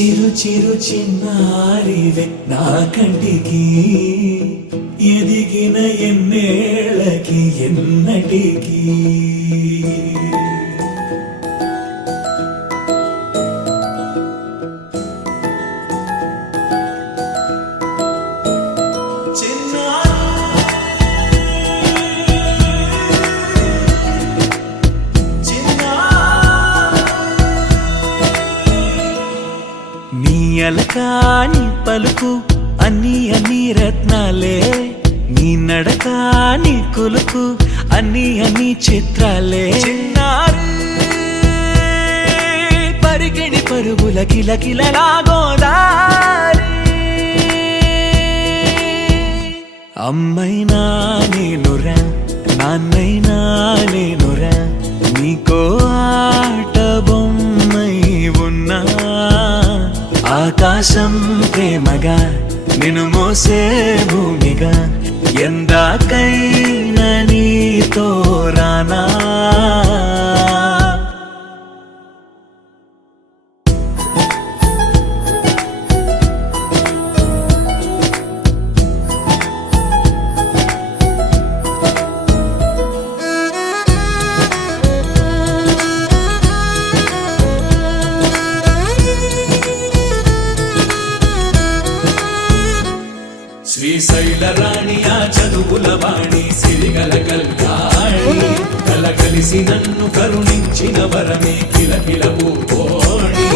చిరు చిరు చిన్నారివే నా కంటికి ఎదిగిన ఎన్నేళ్ళకి ఎన్నటికి అలకాని పలుకు అన్ని అన్ని రత్నాలే నీ నడక నీ కులుకు అన్ని అన్ని చిత్రాలే చిన్నారు పరిగిణి పరుగుల కిలకిలలా గోదారి అమ్మైనా నేనురా నాన్నైనా నేనురా నీకో ఆట బొమ్మై ఉన్నా ఆకాశం ప్రేమగా నిన్ను మోసే భూమిగా ఎందాకైనా నీతో రానా శ్రీశైల రాణి ఆ చదువుల వాణి సిరిగల కల్యాణి కలగలిసి నన్ను కరుణించిన వరమే కిలకిల పూకోణి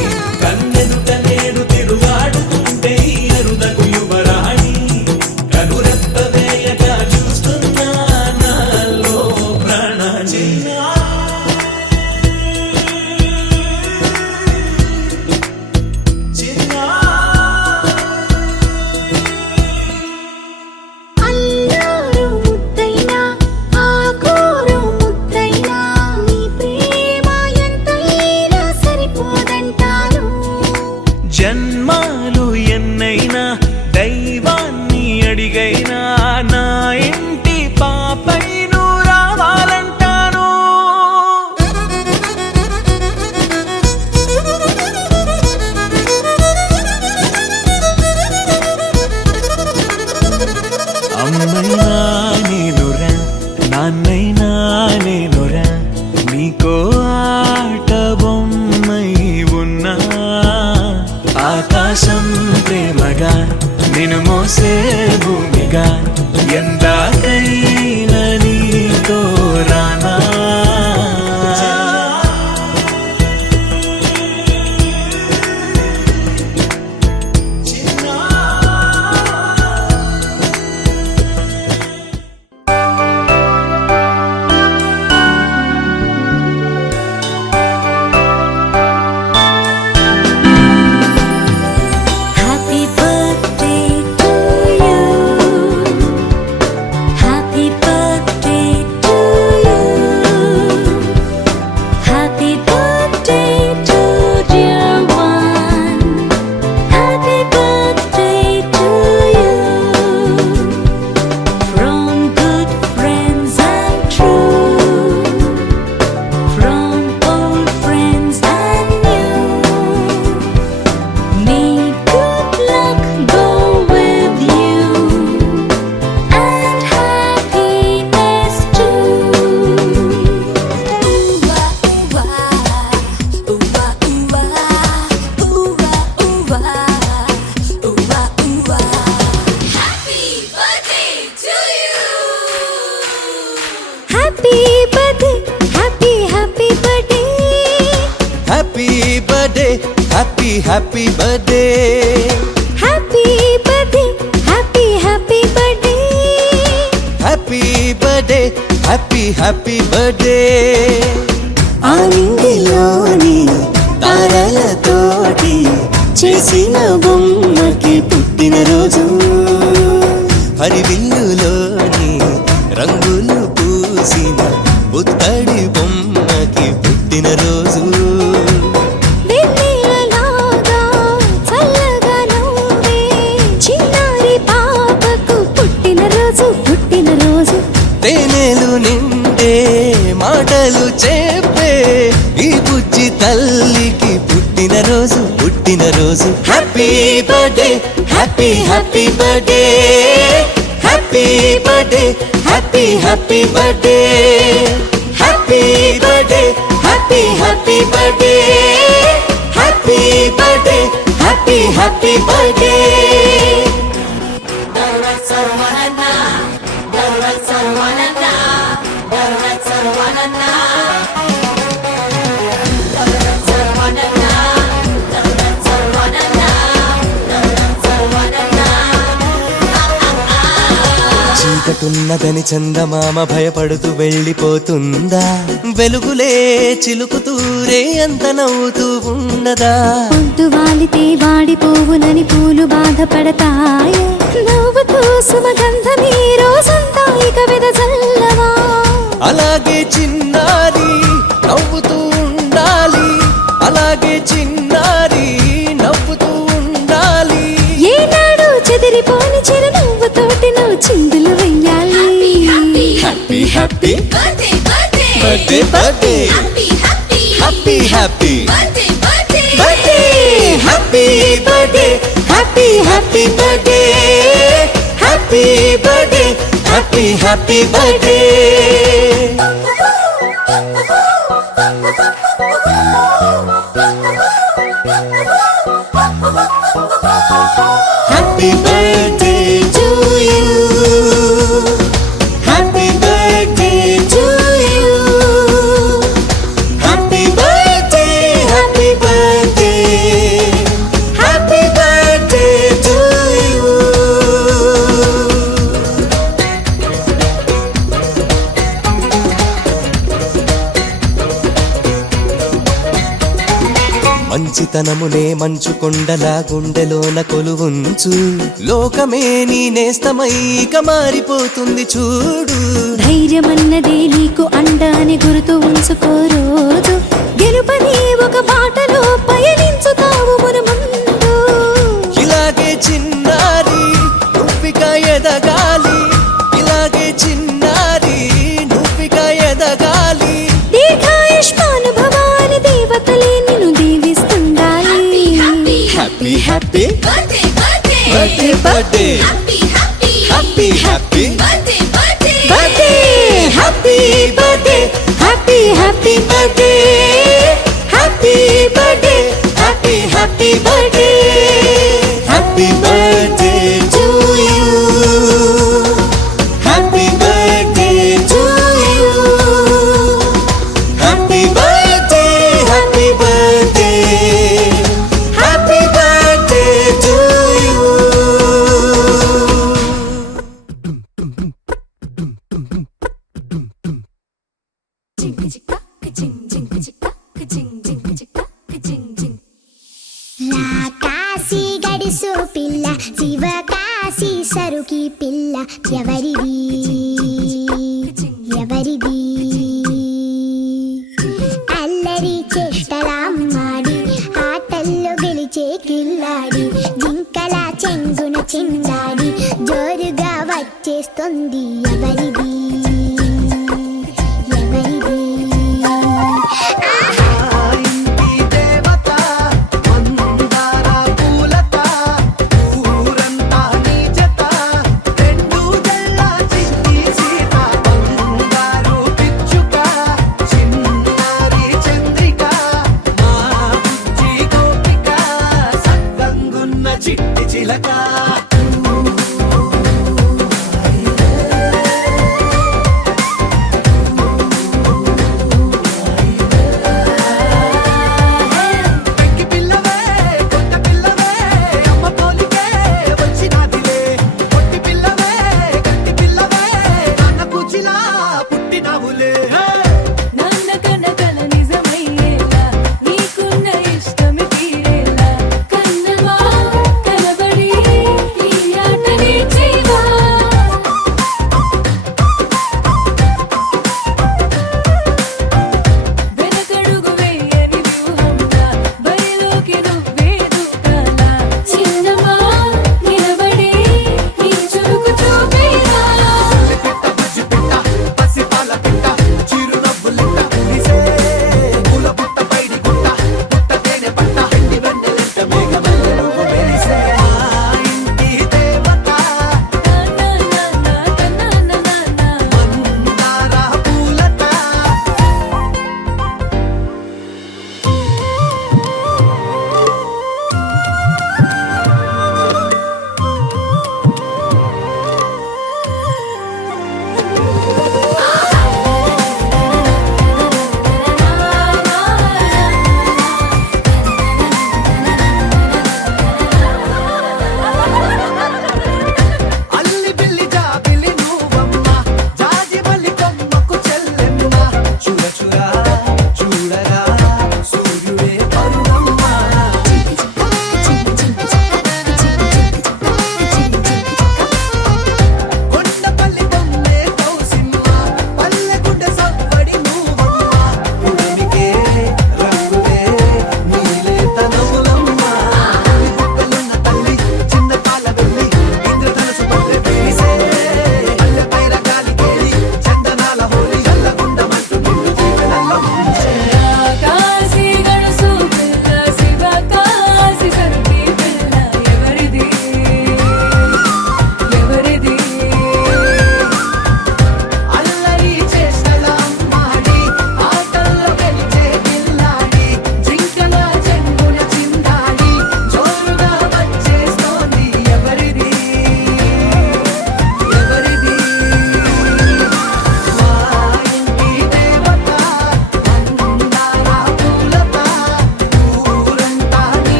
కన్నెదుట నేడు తిరుగాడుతుంటే అరుదకు యువరాణి కనురెప్ప వేయక చూస్తున్నా నాలో ప్రాణ జన్మాలు ఎన్నైనా దైవాన్ని అడిగైనా నా ఇంటి పాపైను రావాలంటాను అమ్మైనా నేనురా నాన్నైనా నేనురా నీకో ఆట బొమ్మై ఉన్నా ఆకాశం ప్రేమగా నిన్ను మోసే భూమిగా ఎందాకైనా నీతో రానా Happy birthday, happy birthday, happy birthday, happy birthday, happy birthday. ఆనందిలోని తారలతోటి చేసిన బొమ్మకి పుట్టినరోజు హరివిల్లులోని రంగులు పూసిన పుత్తడి బొమ్మకి పుట్టినరోజు తేనెలు నిండే మాటలు చెప్పే ఈ బుజ్జి తల్లికి పుట్టిన పుట్టినరోజు పుట్టినరోజు happy birthday happy happy birthday happy birthday happy happy birthday happy birthday happy happy birthday happy birthday happy happy birthday చీకటున్నదని చందమామ భయపడుతూ వెళ్ళిపోతుందా వెలుగులే చిలుకుతూరే అంత నవ్వుతూ ఉన్నదా పొద్దు వాలితే వాడిపోవునని పూలు బాధపడతాయి నవ్వుతూ సుమగంధమే రోజంతా ఇక వెదజల్లవా అలాగే చిన్నారి నవ్వుతూ ఉండాలి అలాగే చిన్నారి నవ్వుతూ ఉండాలి ఏనాడు చెదిరిపోని చిరునవ్వుతోటి నువ్వు చిందులు వెయ్యాలి happy happy Birthday, birthday, birthday birthday happy, happy, happy happy birthday, birthday, birthday happy birthday happy happy birthday happy birthday happy happy birthday happy birthday to you happy birthday to you happy birthday happy birthday happy birthday to you మంచితనమునే మంచు కొండలా గుండెలోన కొలువుంచు లోకమే నీ నేస్తమైక మారిపోతుంది చూడు ధైర్యమన్నదే నీకు అండాని గుర్తు ఉంచుకో రోజు గెలుపని ఒక బాటలో పయనించుతావు మన ముందు ఇలాగే చిన్నారి నువ్విక ఎదగాలి ఇలాగే చిన్నారి నువ్విక ఎదగాలి దీర్ఘాయుష్మాను భవాని దేవతలే నిన్ను దీవిస్తుండాలి happy happy birthday, birthday, birthday birthday happy, happy, happy happy birthday, birthday, birthday happy birthday happy happy birthday happy birthday happy happy birthday happy birthday to you happy birthday to you happy birthday happy birthday happy birthday to you Kashi గడిసు పిల్ల శివ కాశీ సరుకి పిల్ల ఎవరిది ఎవరిది అల్లరి చేష్టలామ్మాడి ఆటల్లో గెలిచే కిల్లాడి జింకల చెంగున చిందాడి జోరుగా వచ్చేస్తుంది ఎవరిది ఎవరిది చిట్టి చిలక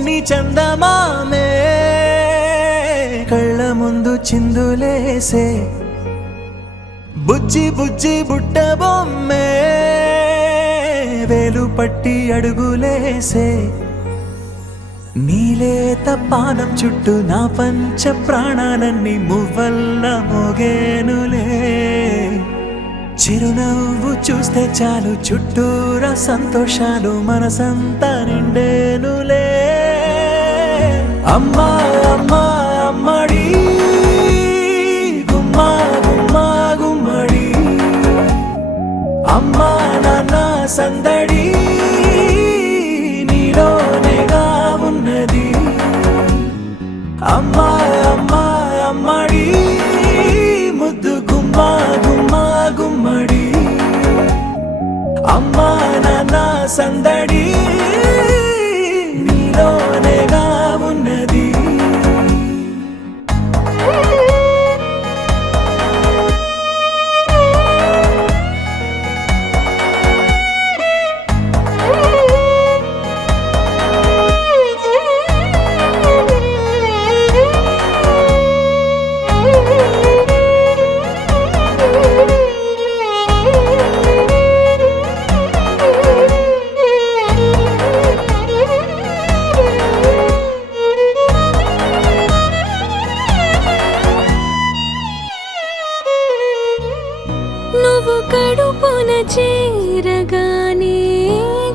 చిన్ని చందమామే కళ్ళ ముందు చిందులేసే బుజ్జి బుజ్జి బుట్ట బొమ్మే వేలు పట్టి అడుగులేసే నీలేత పానం చుట్టూ నా పంచ ప్రాణాలన్నీ మువ్వల్ల మోగేనులే చిరునవ్వు చూస్తే చాలు చుట్టూరా సంతోషాలు మనసంతా నిండేనులే అమ్మా అమ్మా అమ్మడి గుమ్మా గుమ్మా గుమ్మడి అమ్మా నాన్న సందడి నీలోనేగా ఉన్నది అమ్మా అమ్మా అమ్మడి ముద్దు గుమ్మా గుమ్మా గుమ్మడి అమ్మా నాన్న సందడి నీలోనేగా ఉన్నది నువ్వు కడుపున చేరగానే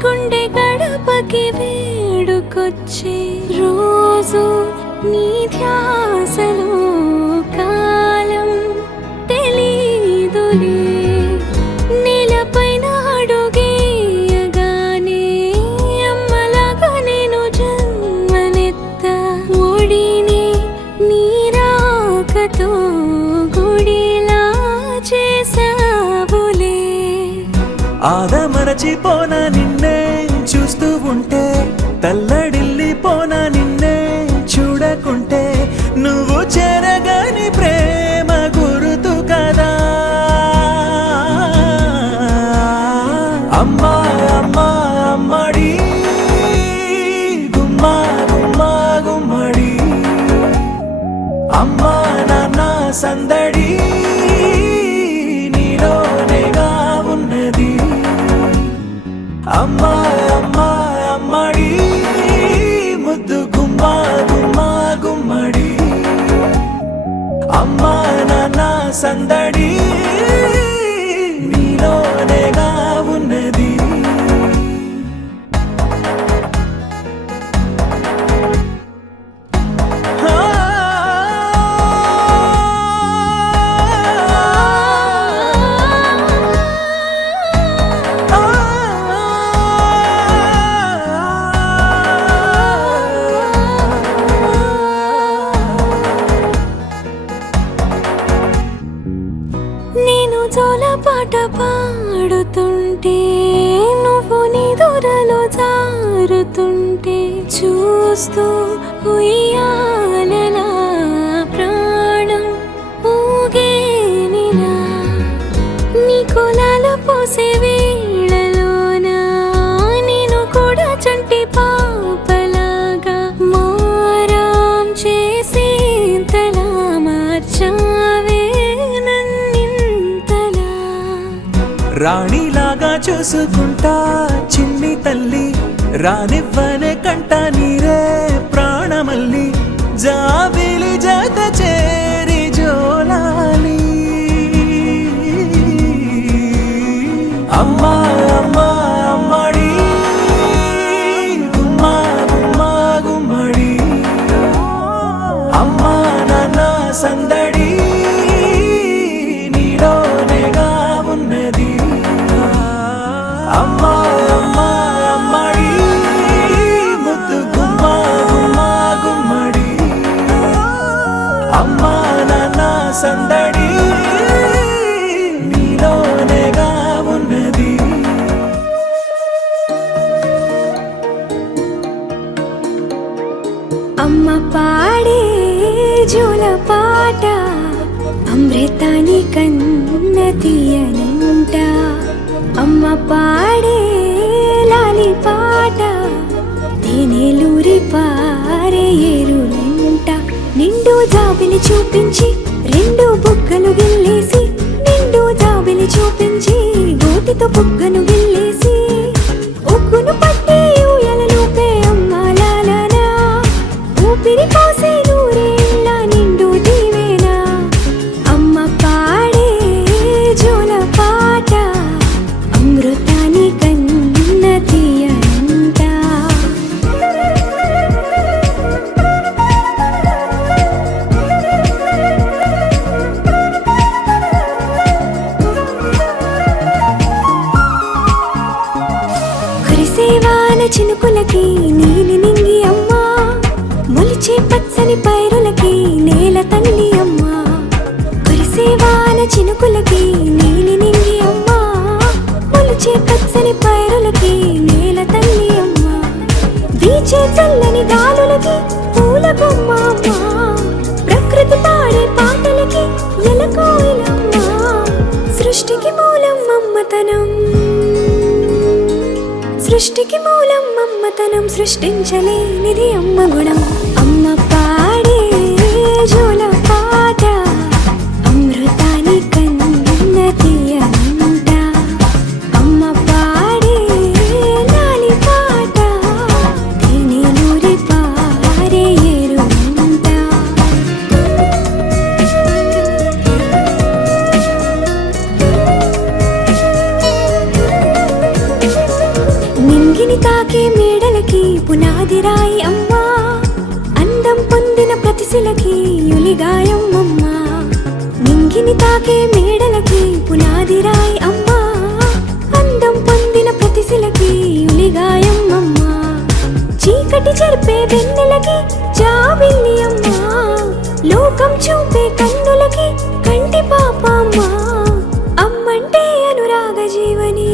గుండె గడపకి వేడుకొచ్చే రోజు నీ ధ్యాసలో కాలం తెలీదులే నేలపైన అడుగేయగానే అమ్మలాగా నేను జన్మనెత్త ఒడిని నీరాకతో గుడిలా చేసావులే ఆదమరచిపోన నిన్నే చూస్తూ ఉంటే తల్లడిల్లిపోన నిన్నే చూడకుంటే నువ్వు చెరగని ప్రేమ గురుతు కదా అమ్మా అమ్మా అమ్మడి గుమ్మా గుమ్మా గుమ్మడి అమ్మా నాన్న సందడి నీలోనేగా ఉన్నది అమ్మా అమ్మా అమ్మడి ముద్దు గుమ్మా గుమ్మా గుమ్మడి అమ్మా నాన్న సందడి నీలోనేగా ఉన్నది నేను జోలపాట పాడుతుంటే నువ్వు నిదురలో జారుతుంటే చూస్తూ ఉయ్యాలలా ప్రాణం ఊగేనిలా నీ కులాల పోసే వేళలోన నేను కూడా చంటి పాపలాగా మారాం చేసేంతలా మార్చావే నన్నింతలా రాణిలాగా చూసుకుంటా చిన్ని తల్లి రానివ్వనే కంట నీరే ప్రాణమల్లి జాబిలి జత చేరి జోలాలి అమ్మా అమ్మా అమ్మడి గుమ్మా గుమ్మా గుమ్మడి అమ్మా నాన్న సందడి నీలోనేగా ఉన్నది అమ్మా అమ్మా అమ్మడి ముద్దు గుమ్మా గుమ్మా గుమ్మడి అమ్మా నాన్న సందడి నీలోనేగా ఉన్నది అమ్మ పాడే జోల పాట అమృతాని కన్న తీయనంట అమ్మ పాడే లాలి పాట తేనెలూరి పారే ఏరులంట. నిండు జాబిలి చూపించి రెండు బుగ్గలు గిల్లేసి, నిండు జాబిలి చూపించి గోటితో బుగ్గను గిల్లేసి, ఉగ్గును పట్టి ఊయలలోపే అమ్మాలాలనా, ఊపిరి పోసే నూరేళ్ళ నిండు దీవేనా. అమ్మ పాడే జోల పాట అమృతాని కన్న తీయనంట. కురిసేవాన చినుకులకి నీలి నింగి అమ్మా, మొలిచే పచ్చని పైరులకి నేల తల్లి అమ్మా. కురిసేవాన చినుకులకి నీలి నింగి అమ్మా, మొలిచే పచ్చని పైరులకి నేల తల్లి అమ్మా. వీచే చల్లని గాలులకి పూల బొమ్మ అమ్మా, ప్రకృతి పాడే పాటలకి ఎలకోయిలమ్మా. సృష్టికి మూలం మమ్మతనం, సృష్టికి మూలం మమ్మతనం, సృష్టించలేనిది అమ్మ గుణం. అమ్మ పాడే జోల పాట అమృతాని కన్న తీయనంట. అమ్మ పాడే లాలి పాట తేనెలూరి పారే ఏరులంట. నింగిని తాకే మేడలకి పునాది రాయి అమ్మా, అందం పొందిన ప్రతిశిలకి యులిగాయం అమ్మా. నింగిని తాకే మేడలకి పునాది రాయి అమ్మా, అందం పొందిన ప్రతిశిలకి యులిగాయం అమ్మా. చీకటి చెరిపే వెన్నెలకి జాబిల్లి అమ్మా, లోకం చూపే కన్నులకి కంటి పాప అమ్మా. అమ్మంటే అనురాగ జీవని,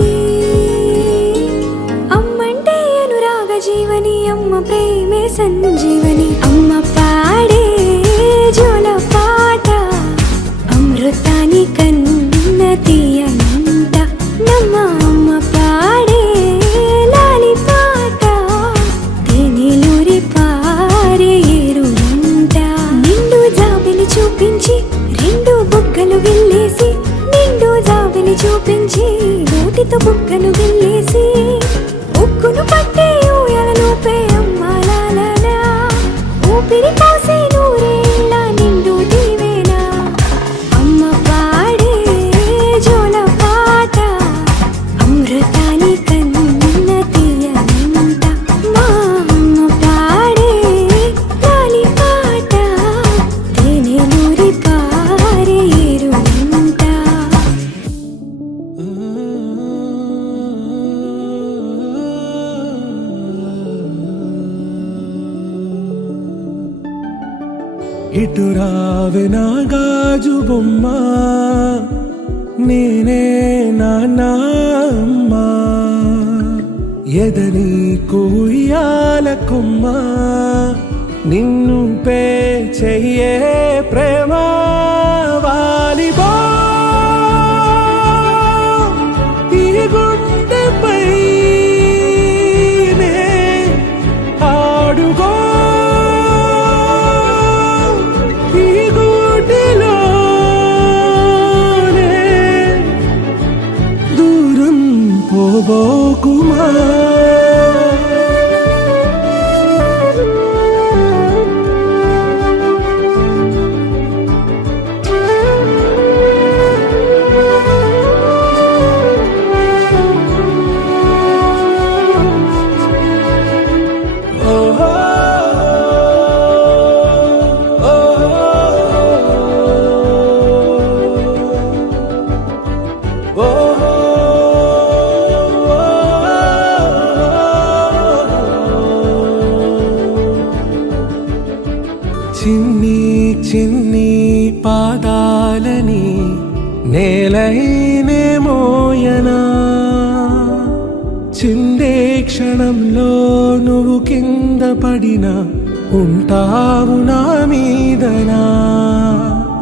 అమ్మంటే అనురాగ జీవని, అమ్మ ప్రేమే సంజీవని. అమ్మ పాడే జోల పాట అమృతాని కన్న తీయనంట. నమ్మ అమ్మ పాడే లాలి పాట తేనెలూరి పారే ఏరులంట. నిండు జాబిలి చూపించి రెండు బుగ్గలు గిల్లేసి, నిండు జాబిలి చూపించి నోటితో బుగ్గను గిల్లేసి, ఉక్కును పట్టి ఊయలలోపే అమ్మాలాలనా, ఊపిరి పోసే నూరేళ్ళ నిండు దీవేనా. అమ్మ పాడే జోల పాట అమృతాని కన్న తీయనంట. మా అమ్మ పాడే లాలి పాట తేనెలూరి పారే ఏరులంట. ఇటు రావే నా గాజు బొమ్మ, నేనే నాన్న అమ్మ. ఎదని కొయ్యాల కొమ్మ, నిన్ను పే చెయ్యే ప్రేమ వాలిబో. ఈ గుండెపై నే ఆడుగో, ఈ గుడిలోనే దూరం పోబోకుమా. చిన్ని చిన్ని పాదాలని నేలైనే మోయనా, చిందే క్షణంలో నువ్వు కింద పడినా ఉంటావు నా మీదనా.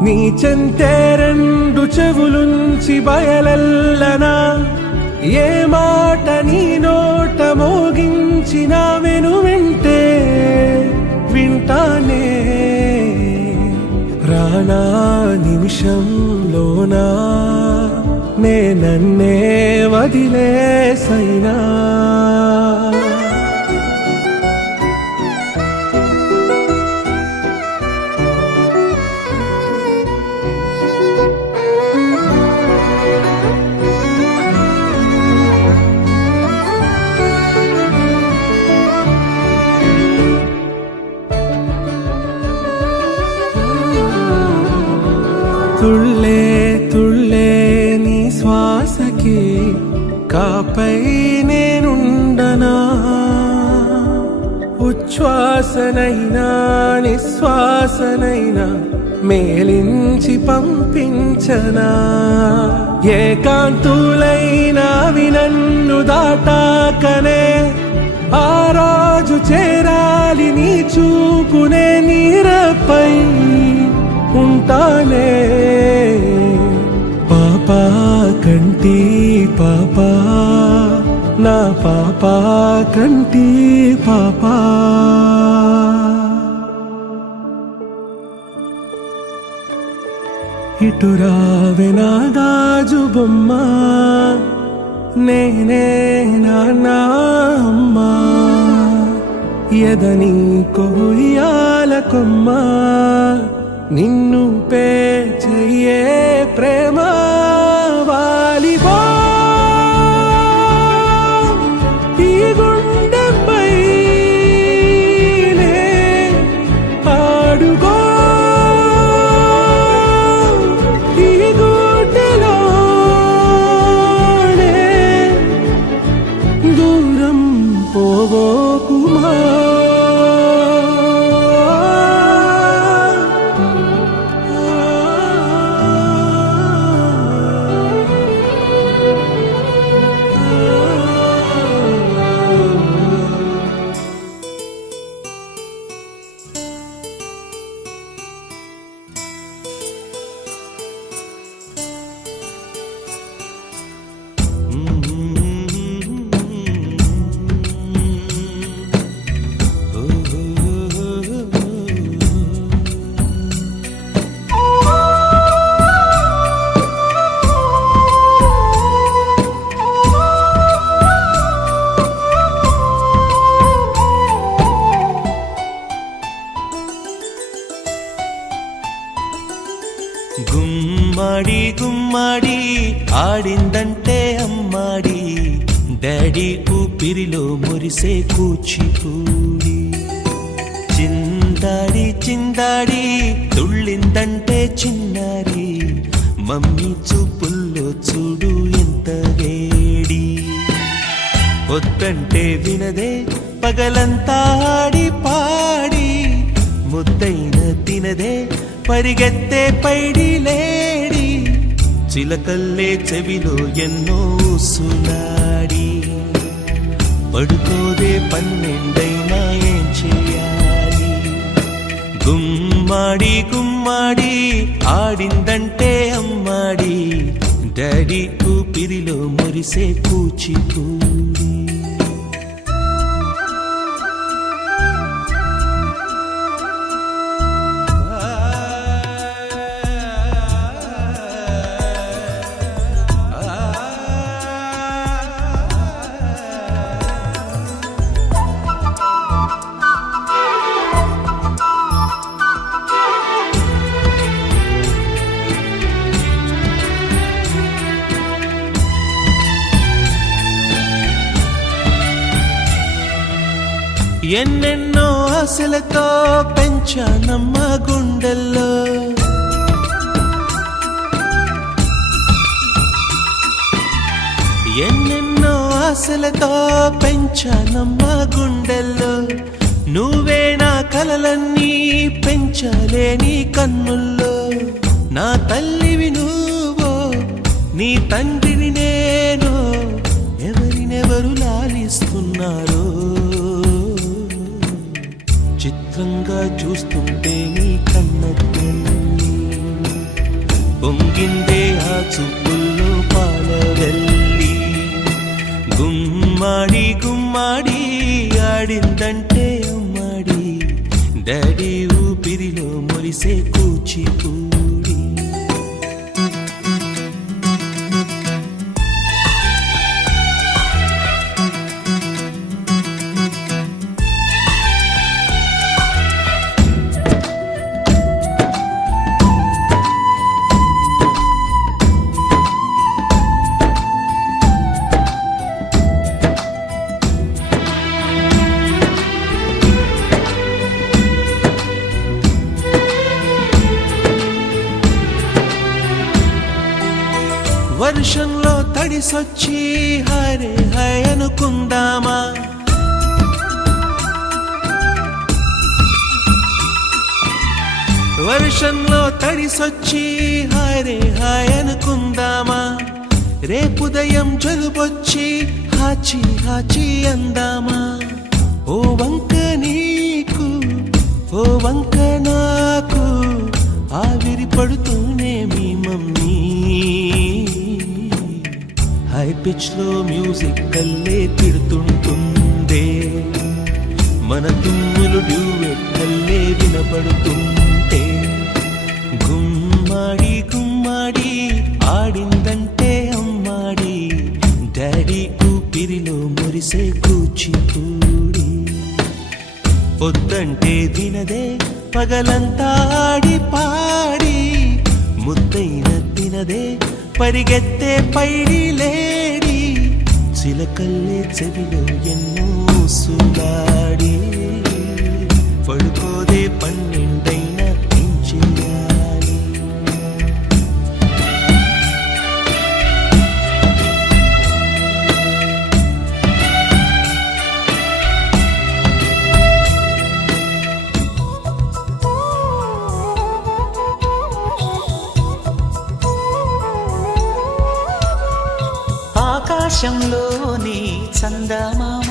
నీ చెంతే రెండు చెవులుంచి బయలెల్లనా, ఏ మాట నీ నోట మోగించిన వింటే వింటానే రానా నిమిషంలోనా నే నన్నే వదిలేసైనా తుళ్ళే తుళ్ళే నీ శ్వాసకి కాపై నేనుండనా ఉచ్ఛ్వాసనైనా నిశ్వాసనైనా మేలించి పంపించనా ఏకాంతులైనా నన్ను దాటాకనే ఆ రోజు చేరాలి నీ చూపునే నీరపై ఉంటానే పాపా కంటి పాపా నా పాపా కంటి పాపా ఇటురావే నా గాజు బొమ్మ నేనే నాన్న అమ్మా ఎదని కొయ్యాల కొమ్మ నిన్ను పే చెయ్యే ప్రేమ వాలిబో ఈ గుండెపై ఆడుగో ఈ గుడ్డెలోనే దూరం పోవోకుమా గుమ్మడి గుమ్మడి ఆడిందంటే అమ్మాడి డాడీ ఊపిరిలో మురిసే కూచిపూడి చిందాడి చిందాడి తుళ్ళిందంటే చిన్నారి మమ్మీ చూపుల్లో చూడు ఎంత వేడి వద్దంటే వినదే పగలంతా ఆడి పాడి ముద్దైన తినదే పరిగెత్తే పైడి లేడి చిలకల్లే చెవిలో ఎన్నో సునాడి పడుకోదే పన్నెండైనా ఏం చేయాలి గుమ్మాడి గుమ్మాడి ఆడిందంటే అమ్మాడి డాడీ ఊపిరిలో మురిసే కూచిపూడి ఎన్నెన్నో ఆశలతో పెంచానమ్మ గుండెల్లో ఎన్నెన్నో ఆశలతో పెంచానమ్మ గుండెల్లో నువ్వే నా కలలన్నీ పెంచాలే నీ కన్నుల్లో నా తల్లివి నువ్వో నీ తండ్రిని నేను ఎవరినెవరు లాలిస్తున్నారో చిత్రంగా చూస్తుంటే నీ కన్న తల్లి పొంగిందే ఆ చూపుల్లో పాలవెల్లి గుమ్మాడి గుమ్మాడి ఆడిందంటే ఉమ్మాడి డాడీ ఊపిరిలో మొలిసే కూచిపూడి వర్షంలో తడిసొచ్చి హరే హై అనుకుందామా వర్షంలో తడిసొచ్చి హరే హై అనుకుందామా రేపుదయం జలుబొచ్చి హాచి హాచి అందామా ఓ వంక నీకు ఓ వంక నాకు ఆవిరి పడుతూనే మీ మమ్మీ హై పిచ్ లో మ్యూజిక్ కల్లే తిడుతుంటుందే మన తుమ్ములు డ్యూయెట్ కల్లే వినపడుతుంటే గుమ్మాడి గుమ్మాడి ఆడిందంటే అమ్మాడి డాడీ ఊపిరిలో మురిసే కూచిపూడి పొద్దంటే దినదే పగలంతా ఆడి పాడి ముద్దైన తినదే పరిగెత్తే పైడి లేడి చిలకల్లే చెవిలో ఎన్నో సులాడి పడుకోదే పన్నెండైనా పెంచేయాలి ఆకాశంలోని చందమామ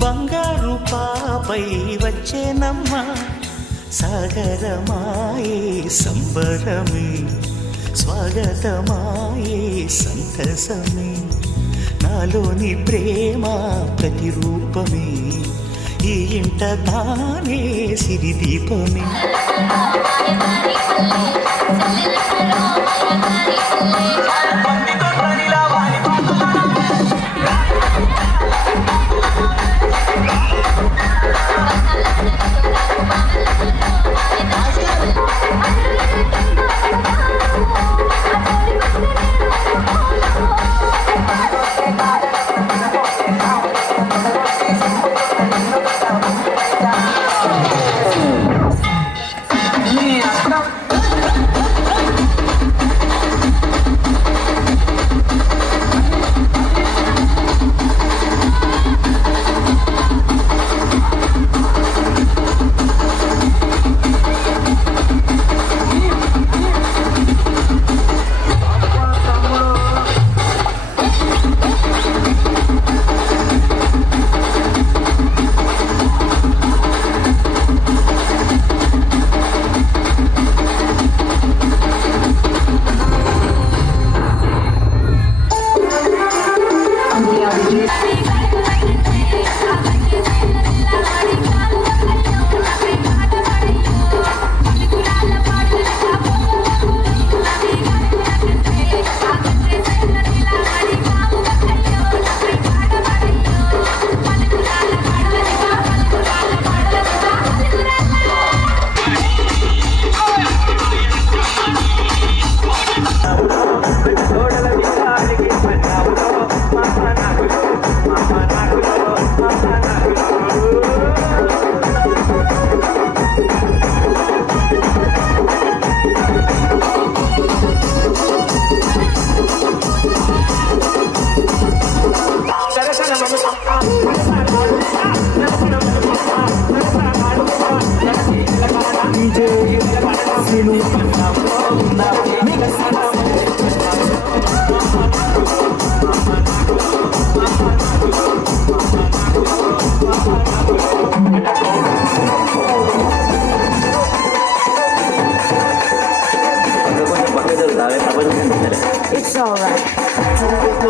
బంగారు పాపై వచ్చేనమ్మ సాగరమాయే సంబరమే స్వాగతమాయే సంతసమే నాలోని ప్రేమ ప్రతిరూపమే ఈ ఇంట తానే సిరిదీపమే It's alright.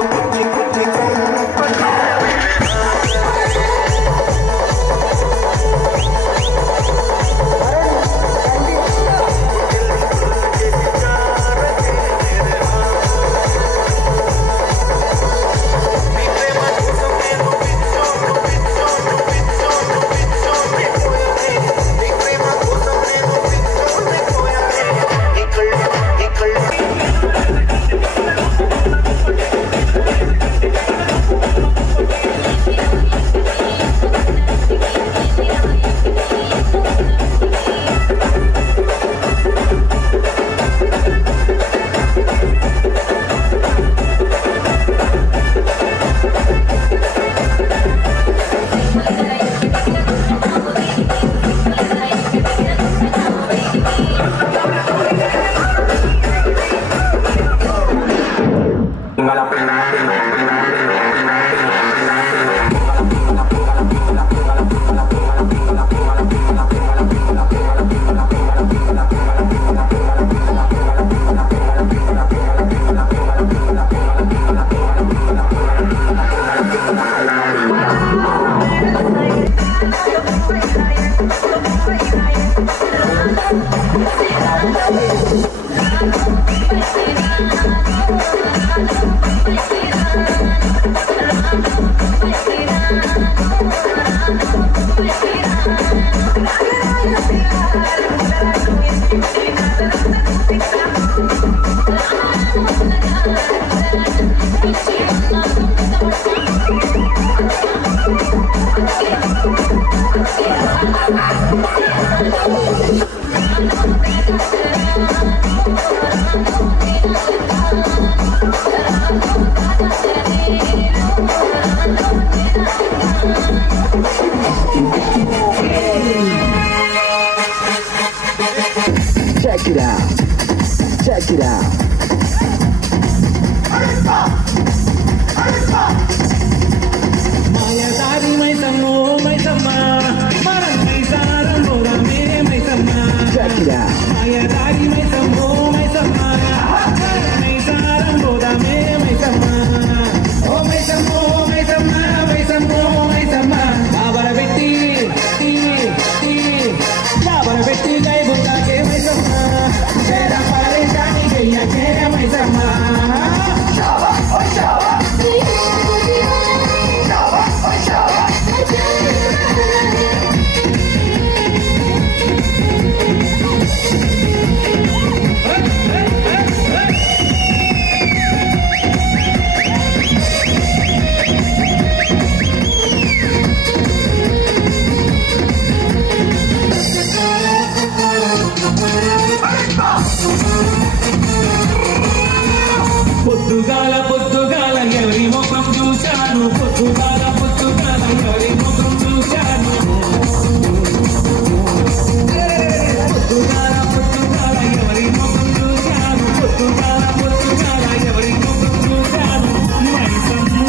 Check it out. Check it out. మాయదారి మైసమ్మో మైసమ్మ మనం మైసారం పోదామే మైసమ్మ Check it out. మాయదారి మైసమ్మో మైసమ్మ మనం మైసారం పోదామే మైసమ్మ ఓ మైసమ్మో మైసమ్మ మైసమ్మో మైసమ్మ బాబర పెట్టి బాబర పెట్టి జై బుద్ధాకే మైసమ్మ జయ పారే జాని గయ్య జయ మైసమ్మ పొద్దుగాల ఎవరి ముఖం చూశాను పొద్దుగాల ఎవరి ముఖం చూశాను పొద్దుగాల ఎవరి ముఖం చూశాను పొద్దుగాల ఎవరి ముఖం చూశాను మైసమ్మో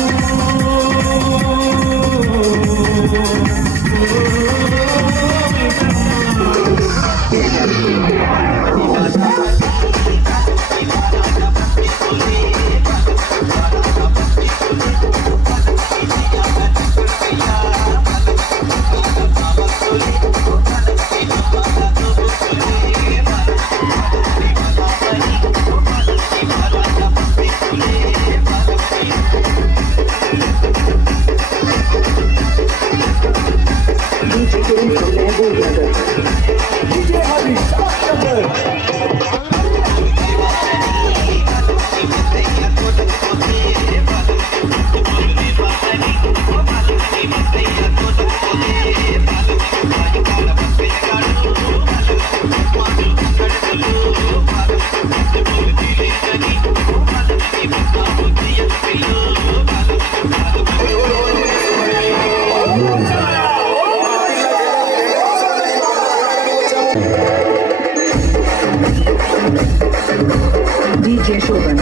DJ Shogun.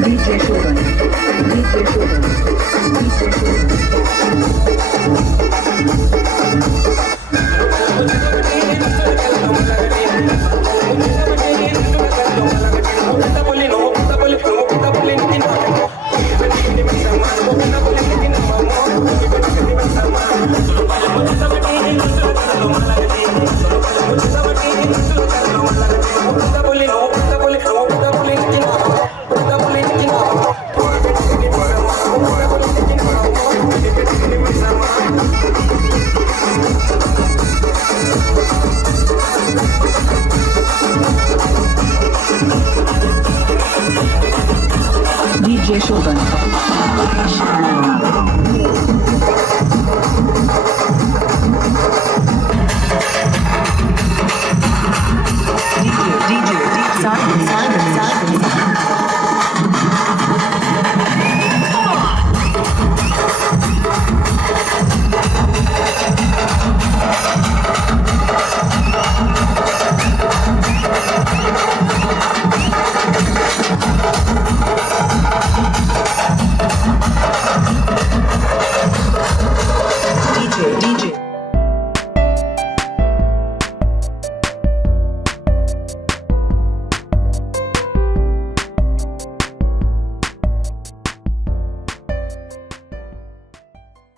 DJ Shogun. DJ Shogun. DJ Shogun. DJ Shogun.